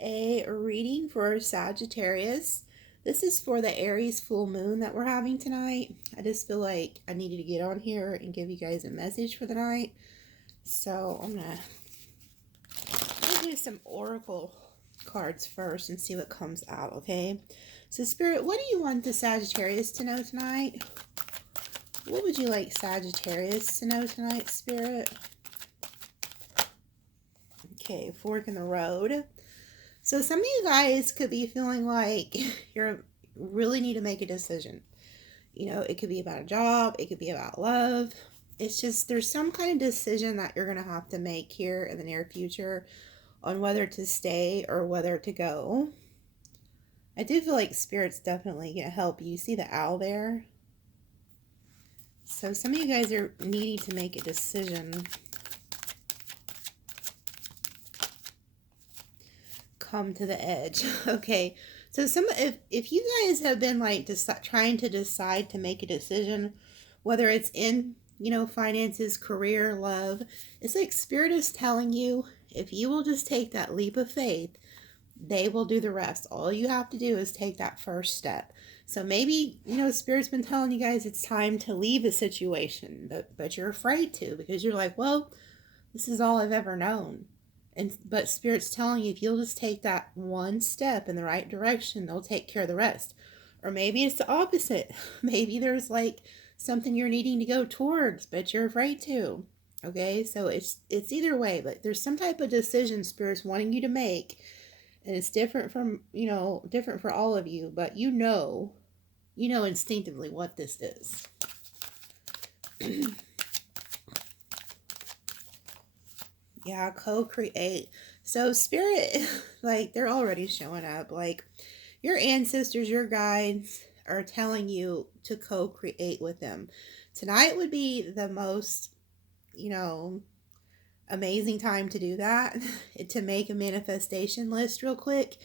a reading for Sagittarius. This is for the Aries full moon that we're having tonight. I just feel like I needed to get on here and give you guys a message for the night. So I'm going to do some oracle cards first and see what comes out, okay? So Spirit, what do you want the Sagittarius to know tonight? What would you like Sagittarius to know tonight, Spirit? Okay, fork in the road. So some of you guys could be feeling like you really need to make a decision. You know, it could be about a job. It could be about love. It's just there's some kind of decision that you're going to have to make here in the near future on whether to stay or whether to go. I do feel like Spirit's definitely going to help you. See the owl there? So some of you guys are needing to make a decision. Come to the edge. Okay, so if you guys have been like trying to decide to make a decision, whether it's in, you know, finances, career, love, it's like Spirit is telling you, if you will just take that leap of faith, they will do the rest. All you have to do is take that first step. So maybe, you know, Spirit's been telling you guys it's time to leave a situation, but you're afraid to, because you're like, well, this is all I've ever known. But Spirit's telling you, if you'll just take that one step in the right direction, they'll take care of the rest. Or maybe it's the opposite. Maybe there's like something you're needing to go towards, but you're afraid to. Okay, so it's either way, but there's some type of decision Spirit's wanting you to make, and it's different from, you know, different for all of you, but you know instinctively what this is. Yeah, co-create. So Spirit, like, they're already showing up. Like, your ancestors, your guides are telling you to co-create with them. Tonight would be the most, you know, amazing time to do that. To make a manifestation list real quick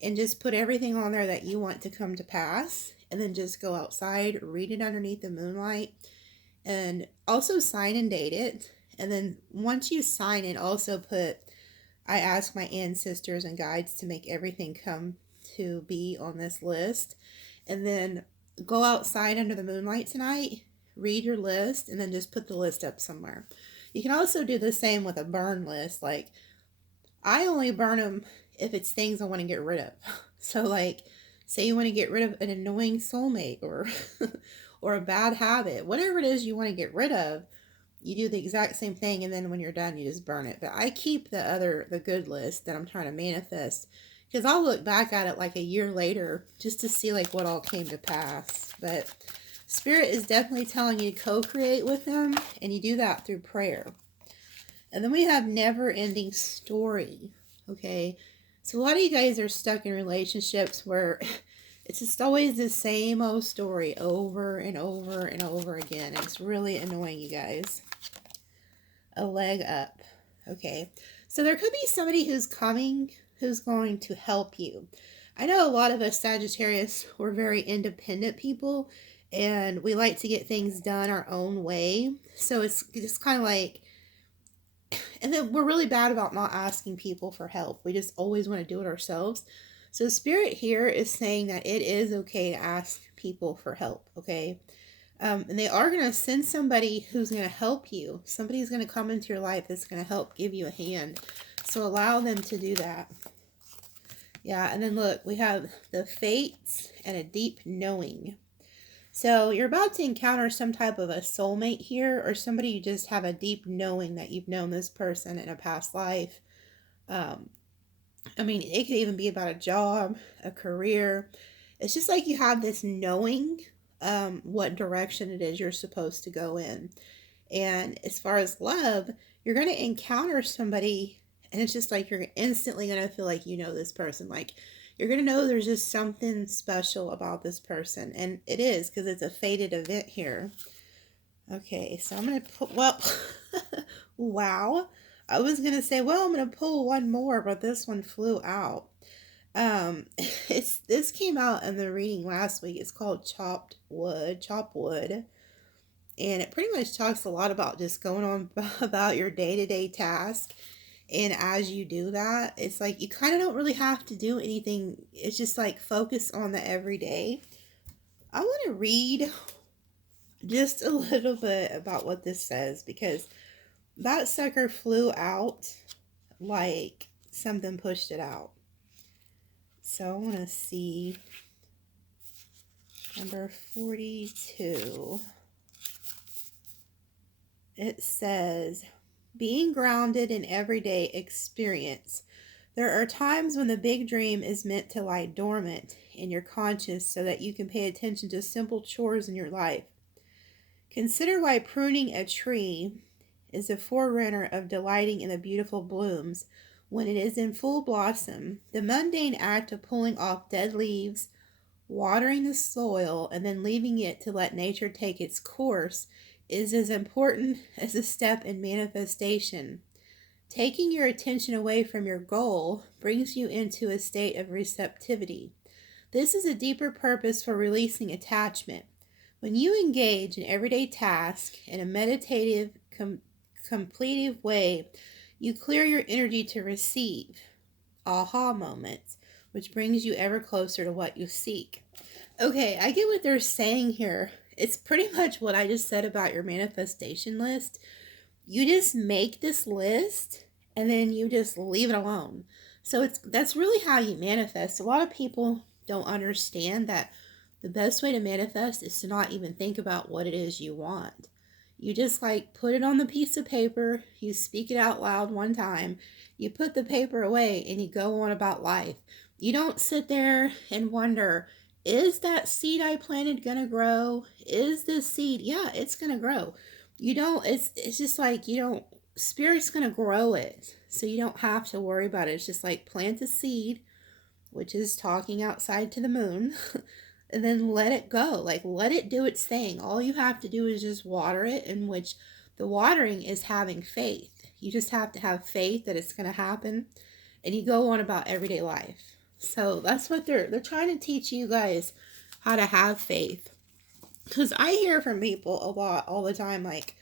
and just put everything on there that you want to come to pass. And then just go outside, read it underneath the moonlight. And also sign and date it. And then once you sign it, also put, I ask my ancestors and guides to make everything come to be on this list. And then go outside under the moonlight tonight, read your list, and then just put the list up somewhere. You can also do the same with a burn list. Like, I only burn them if it's things I want to get rid of. So like, say you want to get rid of an annoying soulmate or or a bad habit, whatever it is you want to get rid of, you do the exact same thing, and then when you're done, you just burn it. But I keep the good list that I'm trying to manifest, because I'll look back at it like a year later just to see like what all came to pass. But Spirit is definitely telling you to co-create with them, and you do that through prayer. And then we have never-ending story. Okay, so a lot of you guys are stuck in relationships where it's just always the same old story over and over and over again. It's really annoying, you guys. A leg up. Okay, so there could be somebody who's coming who's going to help you. I know a lot of us Sagittarius, we're very independent people, and we like to get things done our own way. So it's kind of like, and then we're really bad about not asking people for help. We just always want to do it ourselves. So Spirit here is saying that it is okay to ask people for help, okay? And they are going to send somebody who's going to help you. Somebody's going to come into your life that's going to help give you a hand. So allow them to do that. Yeah, and then look, we have the fates and a deep knowing. So you're about to encounter some type of a soulmate here, or somebody you just have a deep knowing that you've known this person in a past life. I mean, it could even be about a job, a career. It's just like you have this knowing what direction it is you're supposed to go in. And as far as love, you're going to encounter somebody, and it's just like you're instantly going to feel like you know this person. Like, you're going to know there's just something special about this person. And it is, because it's a fated event here. Okay, so I'm going to put, well, wow. I was going to say, well, I'm going to pull one more, but this one flew out. This came out in the reading last week. It's called Chop Wood. And it pretty much talks a lot about just going on about your day-to-day task And as you do that, it's like you kind of don't really have to do anything. It's just like focus on the everyday. I want to read just a little bit about what this says, because that sucker flew out like something pushed it out. So I want to see number 42. It says, being grounded in everyday experience. There are times when the big dream is meant to lie dormant in your conscious so that you can pay attention to simple chores in your life. Consider why pruning a tree is a forerunner of delighting in the beautiful blooms when it is in full blossom. The mundane act of pulling off dead leaves, watering the soil, and then leaving it to let nature take its course is as important as a step in manifestation. Taking your attention away from your goal brings you into a state of receptivity. This is a deeper purpose for releasing attachment. When you engage in everyday tasks in a meditative, completive way, you clear your energy to receive aha moments, which brings you ever closer to what you seek. Okay, I get what they're saying here. It's pretty much what I just said about your manifestation list. You just make this list and then you just leave it alone. So that's really how you manifest. A lot of people don't understand that the best way to manifest is to not even think about what it is you want. You just like put it on the piece of paper, you speak it out loud one time, you put the paper away, and you go on about life. You don't sit there and wonder, is that seed I planted gonna grow? Is this seed? Yeah, it's gonna grow. You don't, it's just like, you don't, Spirit's gonna grow it. So you don't have to worry about it. It's just like plant a seed, which is talking outside to the moon, and then let it go. Like, let it do its thing. All you have to do is just water it, in which the watering is having faith. You just have to have faith that it's going to happen, and you go on about everyday life. So that's what they're trying to teach you guys, how to have faith. Because I hear from people a lot all the time, like,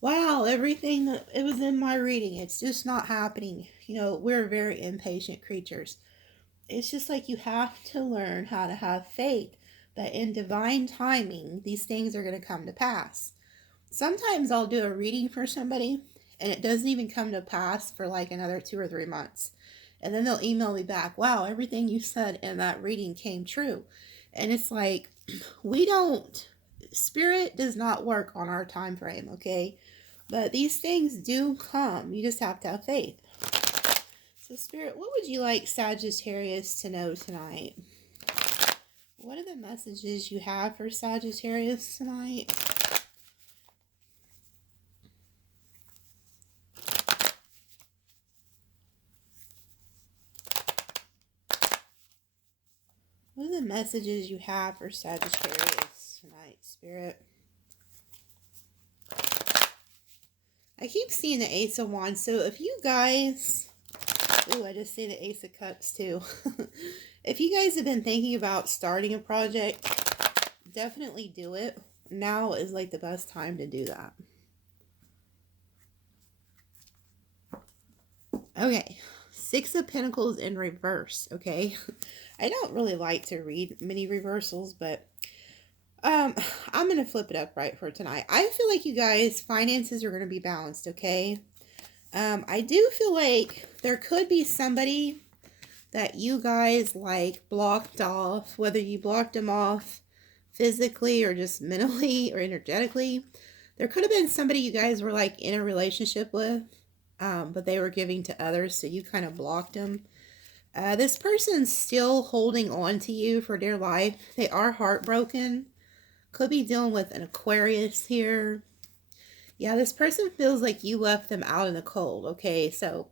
wow, everything that it was in my reading, it's just not happening. You know, we're very impatient creatures. It's just like you have to learn how to have faith that in divine timing, these things are going to come to pass. Sometimes I'll do a reading for somebody and it doesn't even come to pass for like another 2 or 3 months. And then they'll email me back, wow, everything you said in that reading came true. And it's like, Spirit does not work on our time frame, okay? But these things do come. You just have to have faith. So, Spirit, what would you like Sagittarius to know tonight? What are the messages you have for Sagittarius tonight? What are the messages you have for Sagittarius tonight, Spirit? I keep seeing the Ace of Wands. So if you guys... Ooh, I just see the Ace of Cups too. If you guys have been thinking about starting a project, definitely do it. Now is like the best time to do that. Okay, Six of Pentacles in reverse, okay? I don't really like to read many reversals, but I'm going to flip it up right for tonight. I feel like you guys, finances are going to be balanced, okay? I do feel like there could be somebody that you guys like blocked off, whether you blocked them off physically or just mentally or energetically. There could have been somebody you guys were like in a relationship with, but they were giving to others, so you kind of blocked them. This person's still holding on to you for dear life. They are heartbroken. Could be dealing with an Aquarius here. Yeah, this person feels like you left them out in the cold, okay? So,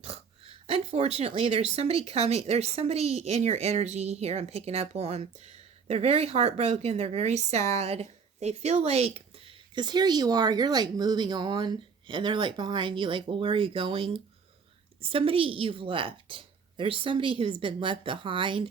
unfortunately, there's somebody in your energy here I'm picking up on. They're very heartbroken. They're very sad. They feel like, because here you are, you're like moving on, and they're like behind you, like, well, where are you going? Somebody you've left. There's somebody who's been left behind.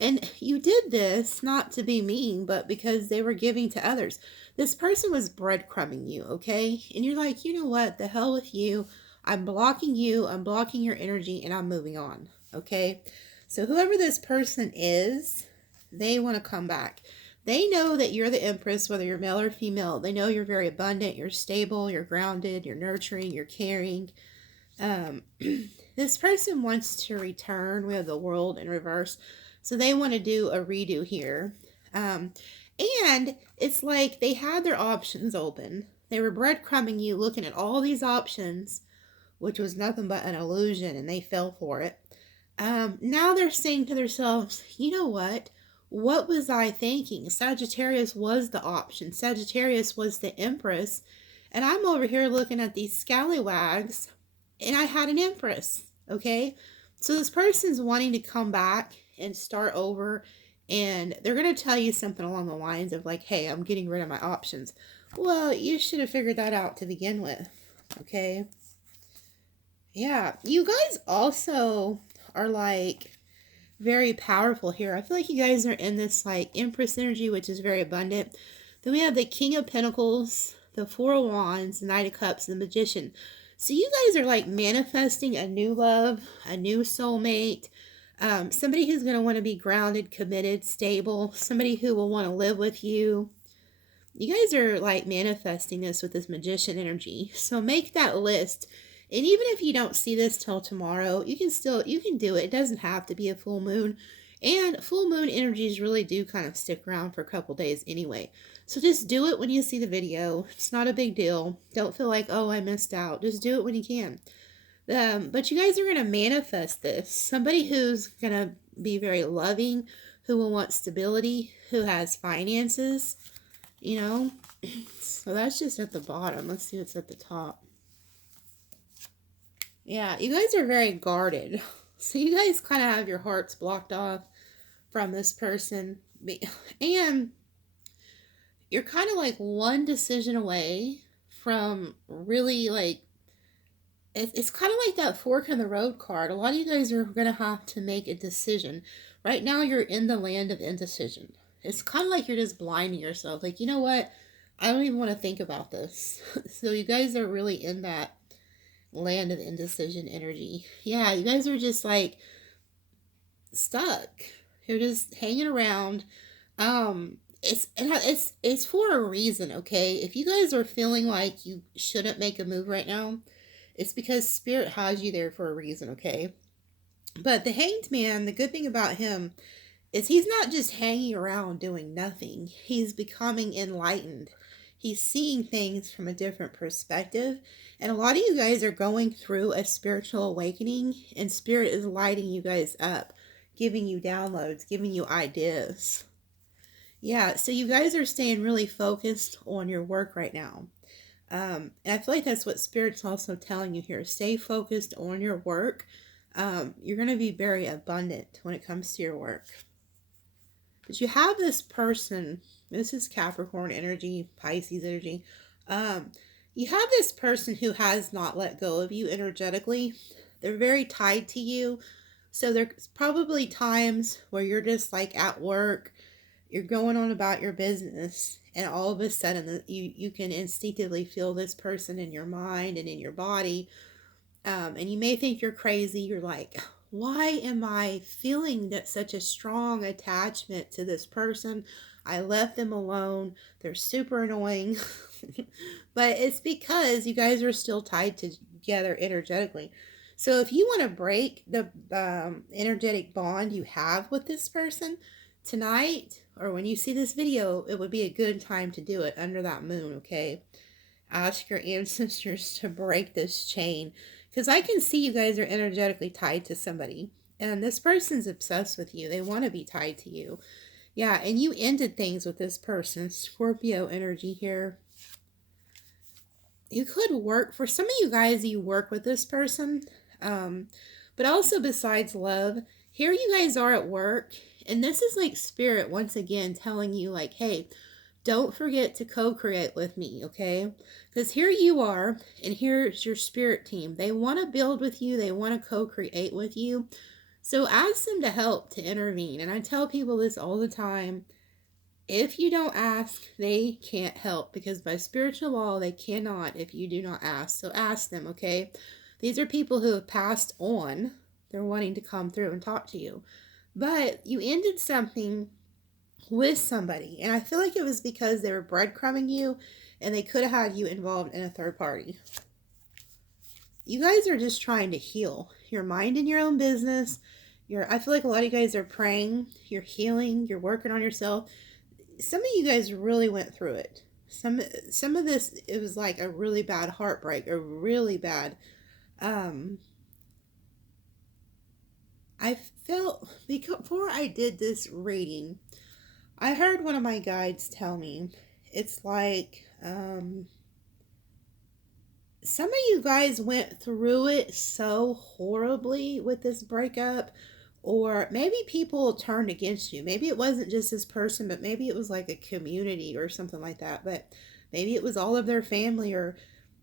And you did this not to be mean, but because they were giving to others. This person was breadcrumbing you, okay? And you're like, you know what? The hell with you. I'm blocking you, I'm blocking your energy, and I'm moving on. Okay? So whoever this person is, they want to come back. They know that you're the Empress, whether you're male or female. They know you're very abundant, you're stable, you're grounded, you're nurturing, you're caring. Um, this person wants to return. We have the World in reverse. So they want to do a redo here. And it's like they had their options open. They were breadcrumbing you, looking at all these options, which was nothing but an illusion, and they fell for it. Now they're saying to themselves, you know what? What was I thinking? Sagittarius was the option. Sagittarius was the Empress. And I'm over here looking at these scallywags, and I had an Empress. Okay? So this person's wanting to come back and start over, and they're going to tell you something along the lines of like, hey, I'm getting rid of my options. Well, you should have figured that out to begin with. Okay? Yeah. You guys also are like very powerful here. I feel like you guys are in this like Empress energy, which is very abundant. Then we have the King of Pentacles, the Four of Wands, the Knight of Cups, and the Magician. So you guys are like manifesting a new love, a new soulmate, somebody who's going to want to be grounded, committed, stable, somebody who will want to live with you. You guys are like manifesting this with this Magician energy. So make that list. And even if you don't see this till tomorrow, you can do it. It doesn't have to be a full moon. And full moon energies really do kind of stick around for a couple days anyway. So just do it when you see the video. It's not a big deal. Don't feel like, oh, I missed out. Just do it when you can. But you guys are going to manifest this. Somebody who's going to be very loving, who will want stability, who has finances, you know. So that's just at the bottom. Let's see what's at the top. Yeah, you guys are very guarded. So you guys kind of have your hearts blocked off from this person. And you're kind of like one decision away from really like, it's kind of like that fork in the road card. A lot of you guys are going to have to make a decision. Right now you're in the land of indecision. It's kind of like you're just blinding yourself. Like, you know what? I don't even want to think about this. So you guys are really in that land of indecision energy. Yeah, you guys are just like stuck. You're just hanging around. It's for a reason, okay? If you guys are feeling like you shouldn't make a move right now, it's because Spirit has you there for a reason, okay? But the Hanged Man, the good thing about him is he's not just hanging around doing nothing. He's becoming enlightened. He's seeing things from a different perspective. And a lot of you guys are going through a spiritual awakening, and Spirit is lighting you guys up, giving you downloads, giving you ideas. Yeah, so you guys are staying really focused on your work right now. And I feel like that's what Spirit's also telling you here. Stay focused on your work. You're going to be very abundant when it comes to your work. But you have this person, this is Capricorn energy, Pisces energy. You have this person who has not let go of you energetically. They're very tied to you. So there's probably times where you're just like at work, you're going on about your business, and all of a sudden you can instinctively feel this person in your mind and in your body. And you may think you're crazy. You're like, why am I feeling that such a strong attachment to this person? I left them alone. They're super annoying. But it's because you guys are still tied together energetically. So if you want to break the energetic bond you have with this person tonight, or when you see this video, it would be a good time to do it under that moon, okay? Ask your ancestors to break this chain. Because I can see you guys are energetically tied to somebody. And this person's obsessed with you. They want to be tied to you. Yeah, and you ended things with this person. Scorpio energy here. You could work, for some of you guys, you work with this person. But also besides love, here you guys are at work. And this is like Spirit once again telling you like, hey, don't forget to co-create with me, okay? Because here you are, and here's your spirit team. They want to build with you. They want to co-create with you. So ask them to help, to intervene. And I tell people this all the time. If you don't ask, they can't help. Because by spiritual law, they cannot if you do not ask. So ask them, okay? These are people who have passed on. They're wanting to come through and talk to you. But you ended something with somebody. And I feel like it was because they were breadcrumbing you and they could have had you involved in a third party. You guys are just trying to heal. You're minding your own business. I feel like a lot of you guys are praying. You're healing. You're working on yourself. Some of you guys really went through it. Some of this, it was like a really bad heartbreak, a really bad. I felt, before I did this reading, I heard one of my guides tell me, it's like, some of you guys went through it so horribly with this breakup, or maybe people turned against you. Maybe it wasn't just this person, but maybe it was like a community or something like that. But maybe it was all of their family, or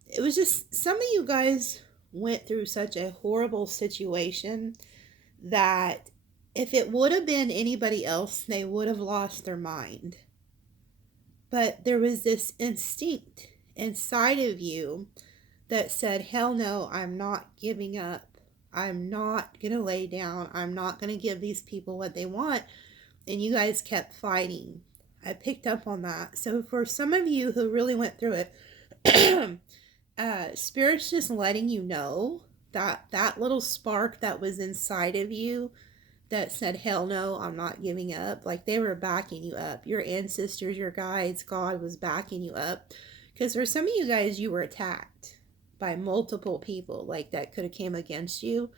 it was just some of you guys went through such a horrible situation that if it would have been anybody else, they would have lost their mind. But there was this instinct inside of you that said, hell no, I'm not giving up. I'm not going to lay down. I'm not going to give these people what they want. And you guys kept fighting. I picked up on that. So for some of you who really went through it, Spirit's just letting you know that that little spark that was inside of you that said, hell no, I'm not giving up. Like, they were backing you up. Your ancestors, your guides, God was backing you up. Because for some of you guys, you were attacked by multiple people, like, that could have came against you.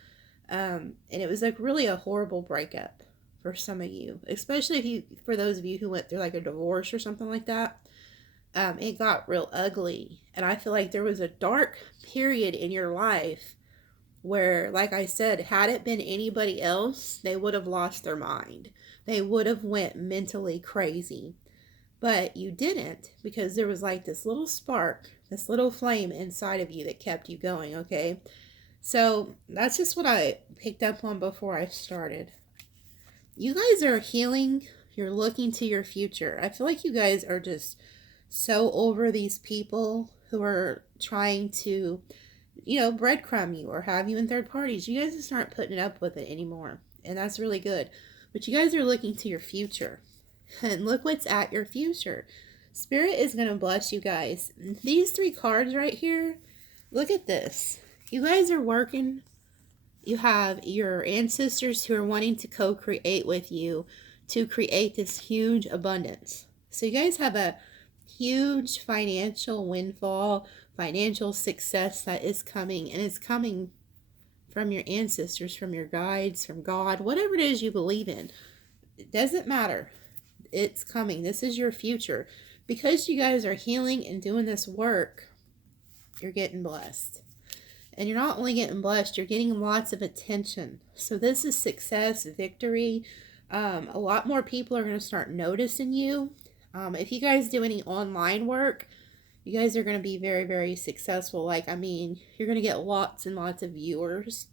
And it was like really a horrible breakup for some of you, especially if you, for those of you who went through like a divorce or something like that. It got real ugly. And I feel like there was a dark period in your life where, like I said, had it been anybody else, they would have lost their mind. They would have went mentally crazy. But you didn't, because there was like this little spark, this little flame inside of you that kept you going, okay? So that's just what I picked up on before I started. You guys are healing. You're looking to your future. I feel like you guys are just so over these people who are trying to, breadcrumb you or have you in third parties. You guys just aren't putting up with it anymore. And that's really good. But you guys are looking to your future. And look what's at your future. Spirit is going to bless you guys. These 3 cards right here, look at this. You guys are working. You have your ancestors who are wanting to co-create with you to create this huge abundance. So you guys have a huge financial windfall, financial success that is coming. And it's coming from your ancestors, from your guides, from God, whatever it is you believe in. It doesn't matter. It's coming. This is your future. Because you guys are healing and doing this work, you're getting blessed. And you're not only getting blessed, you're getting lots of attention. So this is success, victory. A lot more people are going to start noticing you. If you guys do any online work, you guys are going to be very, very successful. You're going to get lots and lots of viewers.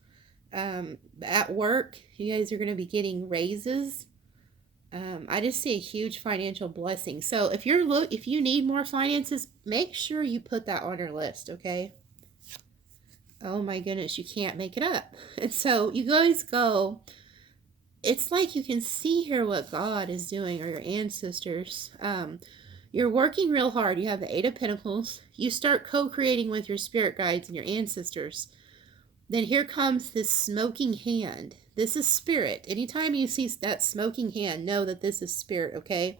At work, you guys are going to be getting raises. I just see a huge financial blessing. So if you need more finances, make sure you put that on your list, okay? Oh my goodness, you can't make it up. And so you guys go, it's like you can see here what God is doing, or your ancestors. You're working real hard. You have the 8 of Pentacles. You start co-creating with your spirit guides and your ancestors. Then here comes this smoking hand. This is spirit. Anytime you see that smoking hand, know that this is spirit, okay?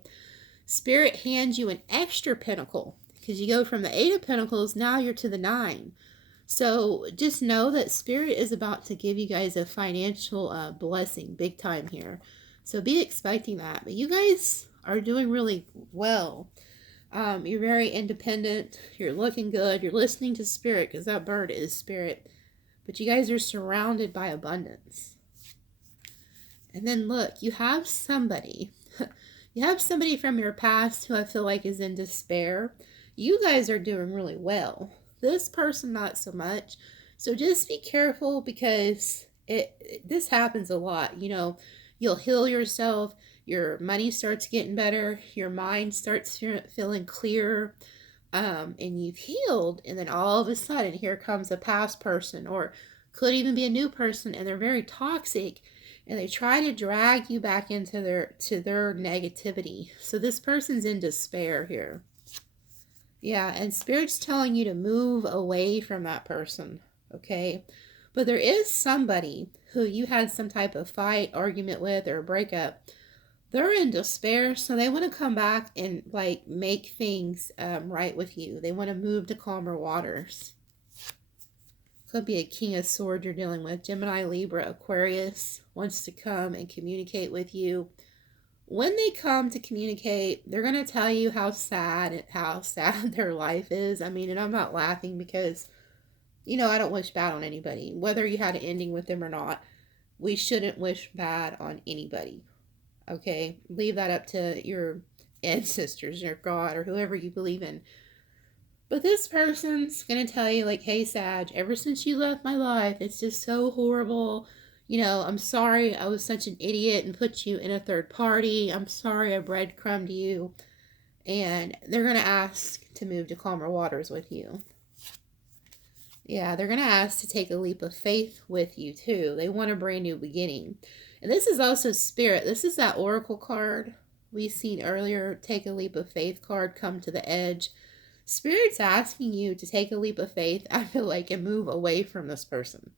Spirit hands you an extra pentacle, because you go from the 8 of Pentacles, now you're to the 9. So just know that Spirit is about to give you guys a financial blessing, big time here. So be expecting that. But you guys are doing really well. You're very independent. You're looking good. You're listening to Spirit, because that bird is Spirit. But you guys are surrounded by abundance. And then look, you have somebody. You have somebody from your past who I feel like is in despair. You guys are doing really well. This person, not so much. So just be careful, because this happens a lot. You'll heal yourself. Your money starts getting better. Your mind starts feeling clearer. and you've healed, and then all of a sudden here comes a past person, or could even be a new person, and they're very toxic, and they try to drag you back into their negativity. So this person's in despair here. Yeah, and Spirit's telling you to move away from that person, okay? But there is somebody who you had some type of fight, argument with, or breakup. They're in despair, so they want to come back and like make things right with you. They want to move to calmer waters. Could be a King of Swords you're dealing with. Gemini, Libra, Aquarius wants to come and communicate with you. When they come to communicate, they're going to tell you how sad their life is. I mean, and I'm not laughing because, I don't wish bad on anybody. Whether you had an ending with them or not, we shouldn't wish bad on anybody. Okay? Leave that up to your ancestors, your God, or whoever you believe in. But this person's going to tell you, like, hey, Sag, ever since you left my life, it's just so horrible. I'm sorry I was such an idiot and put you in a third party. I'm sorry I breadcrumbed you. And they're going to ask to move to calmer waters with you. Yeah, they're going to ask to take a leap of faith with you, too. They want a brand new beginning. And this is also Spirit. This is that Oracle card we seen earlier. Take a leap of faith card, come to the edge. Spirit's asking you to take a leap of faith, I feel like, and move away from this person.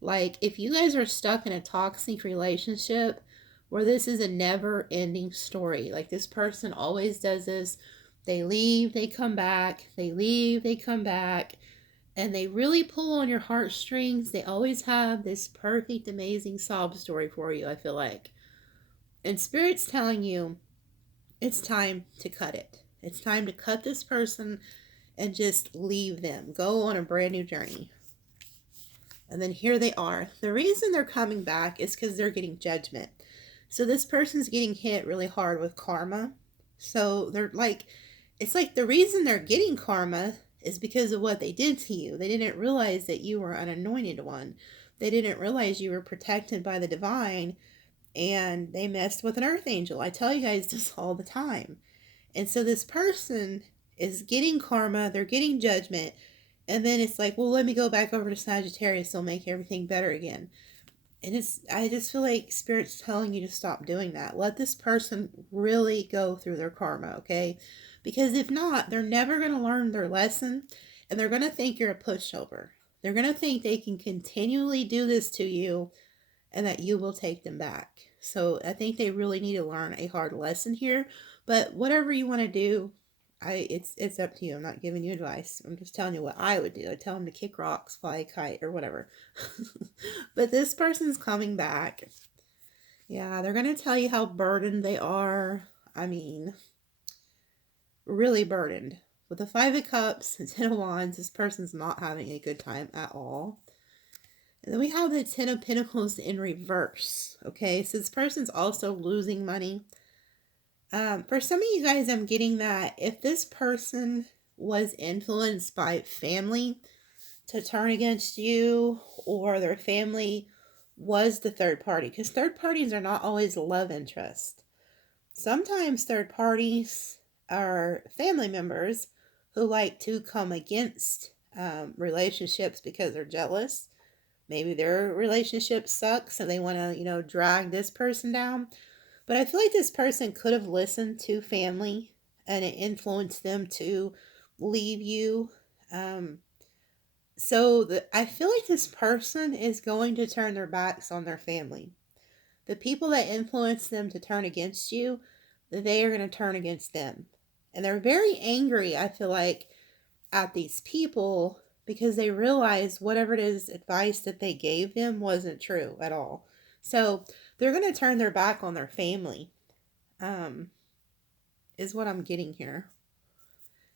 Like, if you guys are stuck in a toxic relationship where this is a never-ending story, like this person always does this, they leave, they come back, they leave, they come back, and they really pull on your heartstrings. They always have this perfect, amazing sob story for you, I feel like. And Spirit's telling you, it's time to cut it. It's time to cut this person and just leave them. Go on a brand new journey. And then here they are. The reason they're coming back is because they're getting judgment. So this person's getting hit really hard with karma. So they're like, it's like the reason they're getting karma is because of what they did to you. They didn't realize that you were an anointed one. They didn't realize you were protected by the divine, and they messed with an earth angel. I tell you guys this all the time. And so this person is getting karma, they're getting judgment, and then it's like, well, let me go back over to Sagittarius, they'll make everything better again. And I just feel like Spirit's telling you to stop doing that. Let this person really go through their karma, okay? Because if not, they're never going to learn their lesson, and they're going to think you're a pushover. They're going to think they can continually do this to you and that you will take them back. So I think they really need to learn a hard lesson here. But whatever you want to do, it's up to you. I'm not giving you advice. I'm just telling you what I would do. I'd tell them to kick rocks, fly a kite, or whatever. But this person's coming back. Yeah, they're going to tell you how burdened they are. I mean, really burdened. With the Five of Cups and Ten of Wands, this person's not having a good time at all. And then we have the Ten of Pentacles in reverse. Okay, so this person's also losing money. For some of you guys, I'm getting that if this person was influenced by family to turn against you, or their family was the third party, because third parties are not always love interest. Sometimes third parties are family members who like to come against relationships because they're jealous. Maybe their relationship sucks and they want to, drag this person down. But I feel like this person could have listened to family and it influenced them to leave you. I feel like this person is going to turn their backs on their family. The people that influence them to turn against you, they are going to turn against them. And they're very angry, I feel like, at these people because they realize whatever it is advice that they gave them wasn't true at all. So they're going to turn their back on their family, is what I'm getting here.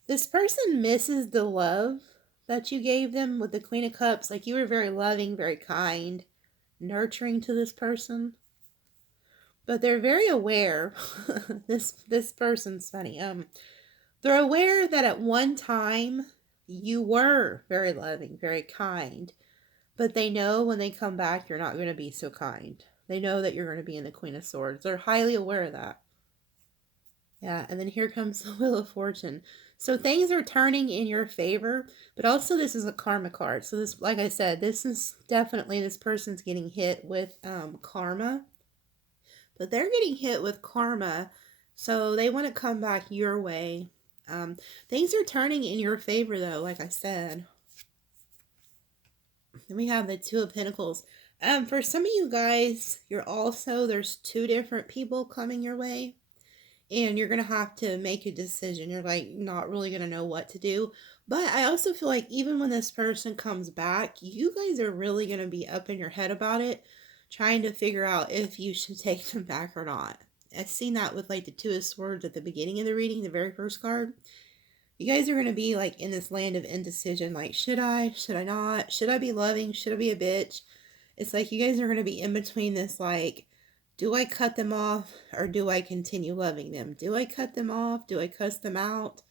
This person misses the love that you gave them with the Queen of Cups. Like, you were very loving, very kind, nurturing to this person. But they're very aware. This person's funny. They're aware that at one time you were very loving, very kind. But they know when they come back, you're not going to be so kind. They know that you're going to be in the Queen of Swords. They're highly aware of that. Yeah, and then here comes the Wheel of Fortune. So things are turning in your favor, but also this is a karma card. So this, like I said, this is definitely, this person's getting hit with karma. But they're getting hit with karma, so they want to come back your way. Things are turning in your favor, though, like I said. Then we have the Two of Pentacles. For some of you guys, there's two different people coming your way, and you're going to have to make a decision. You're like not really going to know what to do. But I also feel like even when this person comes back, you guys are really going to be up in your head about it, trying to figure out if you should take them back or not. I've seen that with like the Two of Swords at the beginning of the reading, the very first card. You guys are going to be like in this land of indecision, like, should I not? Should I be loving? Should I be a bitch? It's like you guys are going to be in between this, like, do I cut them off or do I continue loving them? Do I cut them off? Do I cuss them out?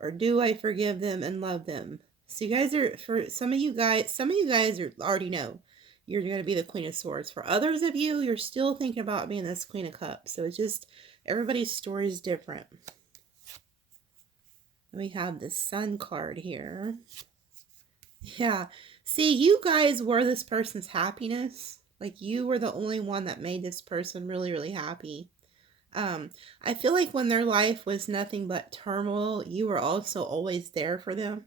Or do I forgive them and love them? So you guys are, for some of you guys are already know you're going to be the Queen of Swords. For others of you, you're still thinking about being this Queen of Cups. So it's just, everybody's story is different. We have the Sun card here. Yeah. See, you guys were this person's happiness. Like, you were the only one that made this person really, really happy. I feel like when their life was nothing but turmoil, you were also always there for them.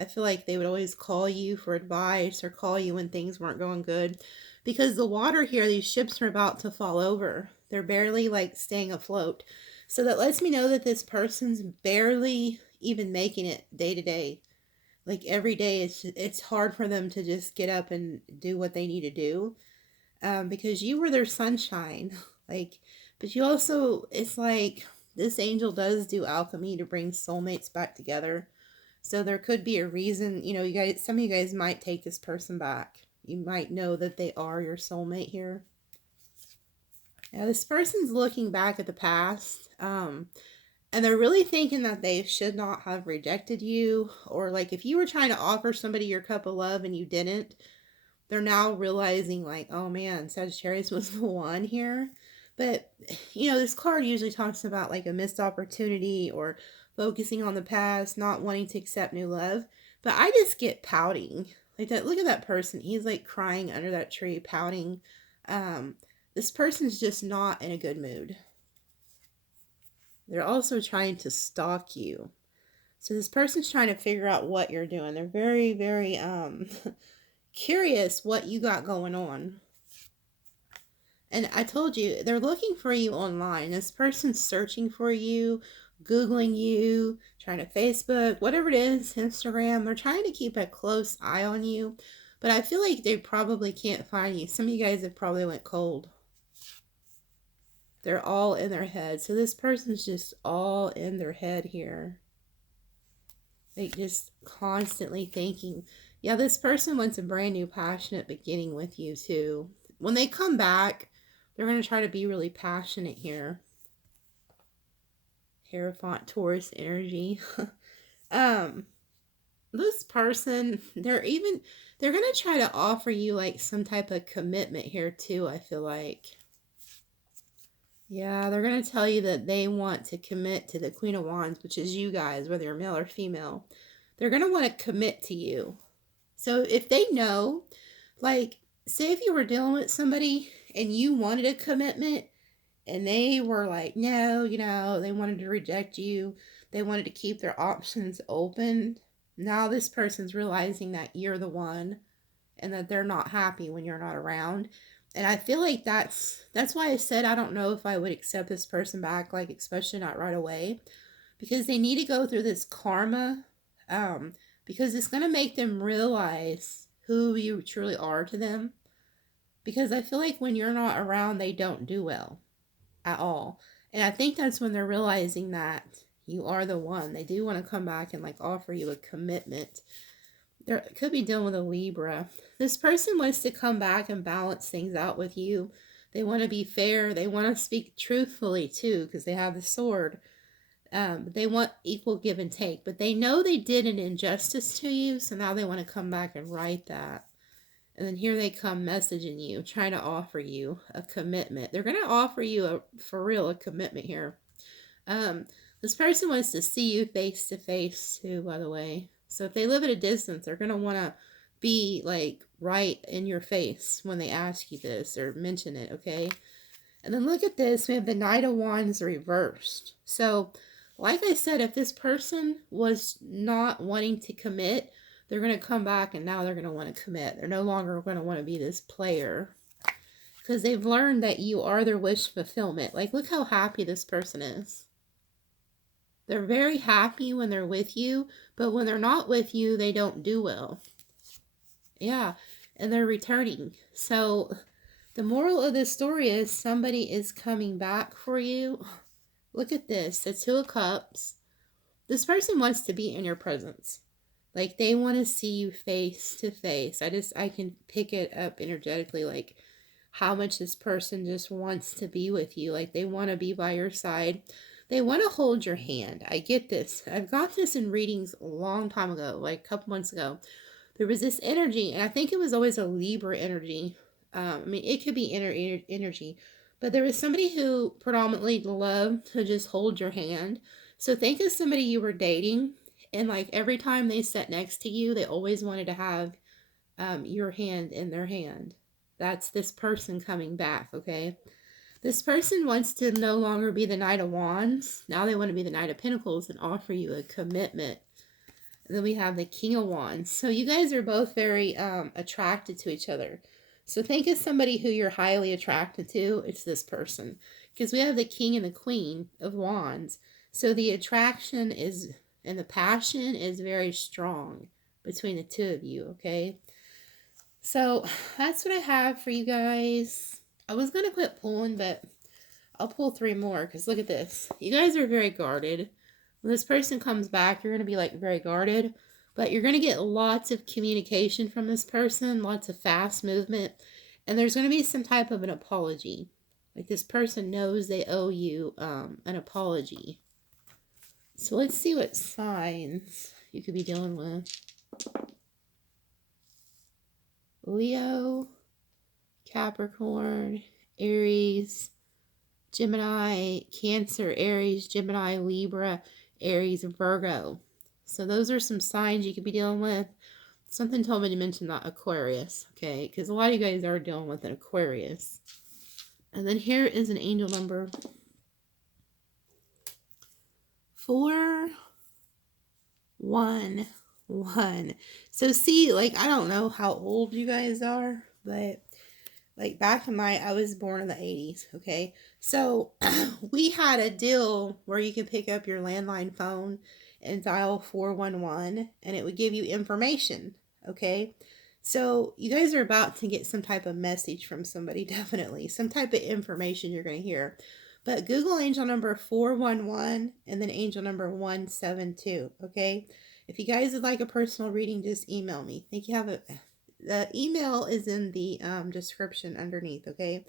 I feel like they would always call you for advice or call you when things weren't going good. Because the water here, these ships are about to fall over. They're barely like staying afloat. So that lets me know that this person's barely even making it day to day. Like every day, it's hard for them to just get up and do what they need to do, because you were their sunshine. Like, but you also, it's like this angel does do alchemy to bring soulmates back together. So there could be a reason, you know, you guys, some of you guys might take this person back. You might know that they are your soulmate here. Yeah, this person's looking back at the past. And they're really thinking that they should not have rejected you. Or like if you were trying to offer somebody your cup of love and you didn't, they're now realizing like, oh man, Sagittarius was the one here. But, you know, this card usually talks about like a missed opportunity or focusing on the past, not wanting to accept new love. But I just get pouting. Like that, look at that person. He's like crying under that tree, pouting. This person's just not in a good mood. They're also trying to stalk you. So this person's trying to figure out what you're doing. They're very, very curious what you got going on. And I told you, they're looking for you online. This person's searching for you, Googling you, trying to Facebook, whatever it is, Instagram. They're trying to keep a close eye on you. But I feel like they probably can't find you. Some of you guys have probably went cold. They're all in their head. So this person's just all in their head here. They just constantly thinking. Yeah, this person wants a brand new passionate beginning with you too. When they come back, they're going to try to be really passionate here. Hierophant Taurus energy. This person, they're going to try to offer you like some type of commitment here too, I feel like. Yeah, they're going to tell you that they want to commit to the Queen of Wands, which is you guys, whether you're male or female. They're going to want to commit to you. So if they know, like, say if you were dealing with somebody and you wanted a commitment and they were like, no, you know, they wanted to reject you. They wanted to keep their options open. Now this person's realizing that you're the one and that they're not happy when you're not around. And I feel like that's why I said I don't know if I would accept this person back, like especially not right away, because they need to go through this karma, because it's going to make them realize who you truly are to them. Because I feel like when you're not around, they don't do well at all. And I think that's when they're realizing that you are the one. They do want to come back and like offer you a commitment. There could be dealing with a Libra. This person wants to come back and balance things out with you. They want to be fair. They want to speak truthfully too, because they have the sword. They want equal give and take, but they know they did an injustice to you, so now they want to come back and right that. And then here they come messaging you, trying to offer you a commitment. They're going to offer you for real a commitment here. Um, this person wants to see you face to face too, by the way. So if they live at a distance, they're going to want to be like right in your face when they ask you this or mention it, okay? And then look at this. We have the Knight of Wands reversed. So, like I said, if this person was not wanting to commit, they're going to come back and now they're going to want to commit. They're no longer going to want to be this player because they've learned that you are their wish fulfillment. Like, look how happy this person is. They're very happy when they're with you, but when they're not with you, they don't do well. Yeah, and they're returning. So the moral of this story is somebody is coming back for you. Look at this, the Two of Cups. This person wants to be in your presence. Like, they want to see you face to face. I can pick it up energetically, like how much this person just wants to be with you. Like, they want to be by your side. They want to hold your hand. I get this. I've got this in readings a long time ago, like a couple months ago. There was this energy, and I think it was always a Libra energy. I mean, it could be energy, but there was somebody who predominantly loved to just hold your hand. So think of somebody you were dating, and like every time they sat next to you, they always wanted to have your hand in their hand. That's this person coming back, okay? This person wants to no longer be the Knight of Wands. Now they want to be the Knight of Pentacles and offer you a commitment. And then we have the King of Wands. So you guys are both very attracted to each other. So think of somebody who you're highly attracted to. It's this person. Because we have the King and the Queen of Wands. So the attraction is, and the passion is very strong between the two of you, okay? So that's what I have for you guys. I was going to quit pulling, but I'll pull 3 more because look at this. You guys are very guarded. When this person comes back, you're going to be like very guarded, but you're going to get lots of communication from this person, lots of fast movement, and there's going to be some type of an apology. Like this person knows they owe you an apology. So let's see what signs you could be dealing with. Leo, Capricorn, Aries, Gemini, Cancer, Aries, Gemini, Libra, Aries, Virgo. So those are some signs you could be dealing with. Something told me to mention that Aquarius, okay? Because a lot of you guys are dealing with an Aquarius. And then here is an angel number. 411. So see, like, I don't know how old you guys are, but like back in I was born in the 80s, okay? So we had a deal where you could pick up your landline phone and dial 411 and it would give you information, okay? So you guys are about to get some type of message from somebody, definitely. Some type of information you're going to hear. But Google angel number 411 and then angel number 172, okay? If you guys would like a personal reading, just email me. Thank you. The email is in the description underneath, okay?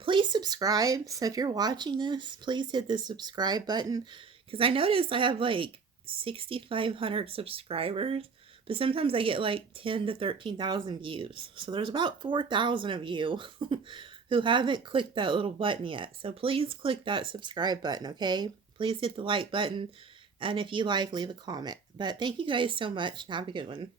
Please subscribe. So if you're watching this, please hit the subscribe button. Because I noticed I have like 6,500 subscribers. But sometimes I get like 10 to 13,000 views. So there's about 4,000 of you who haven't clicked that little button yet. So please click that subscribe button, okay? Please hit the like button. And if you like, leave a comment. But thank you guys so much. Have a good one.